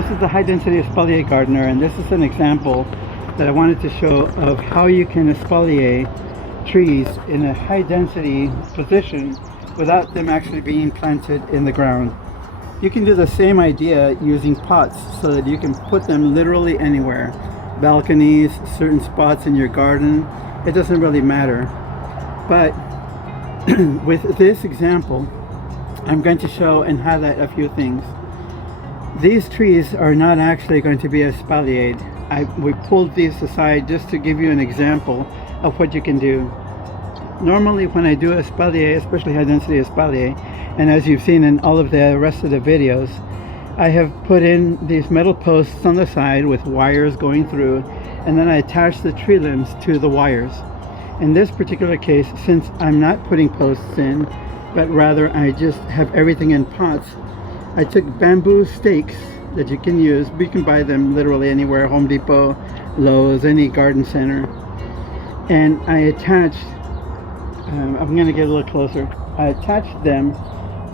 This is the high density Espalier Gardener, and this is an example that I wanted to show of how you can espalier trees in a high density position without them actually being planted in the ground. You can do the same idea using pots so that you can put them literally anywhere. Balconies, certain spots in your garden, it doesn't really matter. But with this example, I'm going to show and highlight a few things. These trees are not actually going to be espaliered. We pulled these aside just to give you an example of what you can do. Normally when I do espalier, especially high density espalier, and as you've seen in all of the rest of the videos, I have put in these metal posts on the side with wires going through, and then I attach the tree limbs to the wires. In this particular case, since I'm not putting posts in, but rather I just have everything in pots, I took bamboo stakes that you can use. You can buy them literally anywhere, Home Depot, Lowe's, any garden center. And I attached, I'm going to get a little closer, I attached them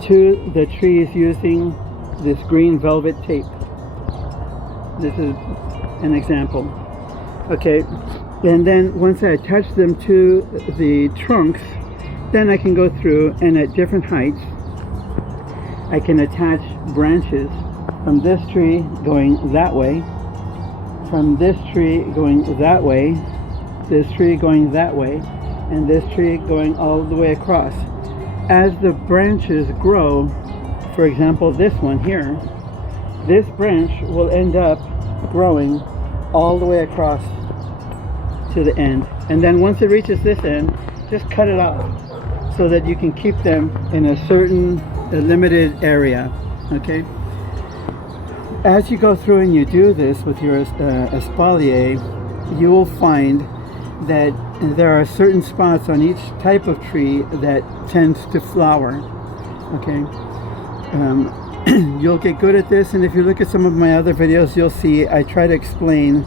to the trees using this green velvet tape. This is an example. Okay, and then once I attach them to the trunks, then I can go through and at different heights I can attach branches from this tree going that way, from this tree going that way, this tree going that way, and this tree going all the way across. As the branches grow, for example this one here, this branch will end up growing all the way across to the end, and then once it reaches this end, just cut it off so that you can keep them in a certain limited area. Okay, as you go through and you do this with your espalier, you will find that there are certain spots on each type of tree that tends to flower. Okay, you'll get good at this, and if you look at some of my other videos, you'll see I try to explain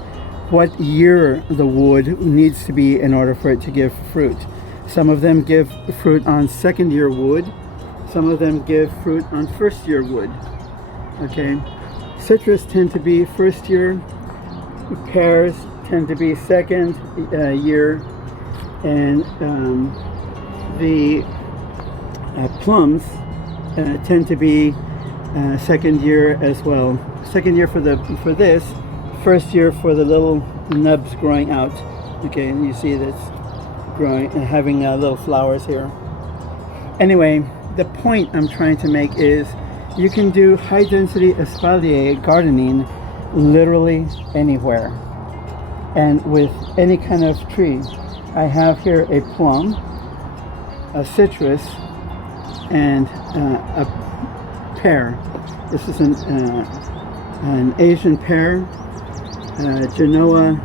what year the wood needs to be in order for it to give fruit. Some of them give fruit on second year wood, some of them give fruit on first year wood. Okay, citrus tend to be first year, pears tend to be second year, and the plums tend to be second year as well. Second year for this, first year for the little nubs growing out. Okay, and you see this growing and having little flowers here. Anyway, the point I'm trying to make is you can do high density espalier gardening literally anywhere and with any kind of tree. I have here a plum, a citrus, and a pear. This is an Asian pear, Genoa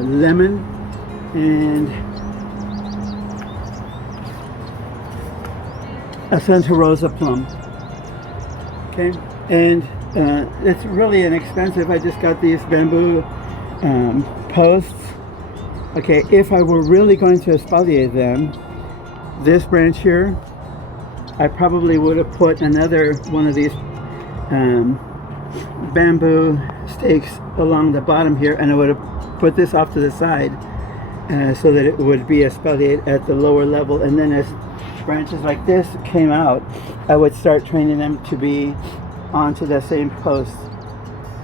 lemon, and a Santa Rosa plum. Okay, and it's really inexpensive. I just got these bamboo posts. Okay, if I were really going to espalier them, this branch here, I probably would have put another one of these bamboo stakes along the bottom here, and I would have put this off to the side so that it would be espaliered at the lower level, and then as branches like this came out, I would start training them to be onto the same post.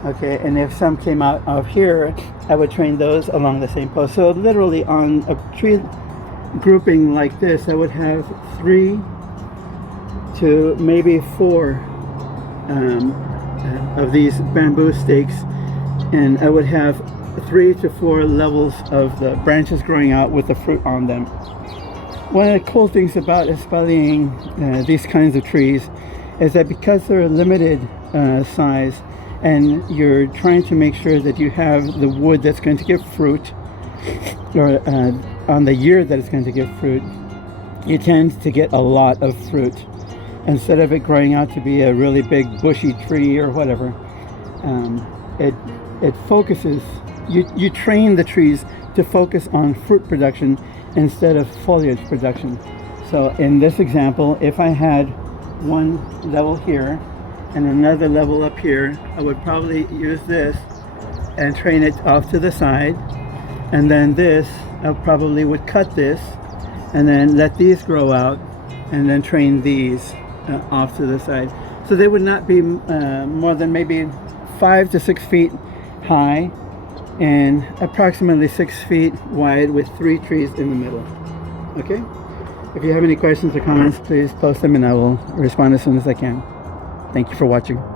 Okay, and if some came out of here, I would train those along the same post. So literally on a tree grouping like this, I would have 3 to maybe 4 of these bamboo stakes, and I would have 3 to 4 levels of the branches growing out with the fruit on them. One of the cool things about espaliering these kinds of trees is that because they're a limited size, and you're trying to make sure that you have the wood that's going to give fruit, or on the year that it's going to give fruit, you tend to get a lot of fruit instead of it growing out to be a really big bushy tree or whatever. It focuses, you train the trees to focus on fruit production instead of foliage production. So in this example, if I had one level here and another level up here, I would probably use this and train it off to the side. And then this, I probably would cut this and then let these grow out and then train these off to the side. So they would not be more than maybe 5 to 6 feet high and approximately 6 feet wide with 3 trees in the middle. Okay? If you have any questions or comments, please post them and I will respond as soon as I can. Thank you for watching.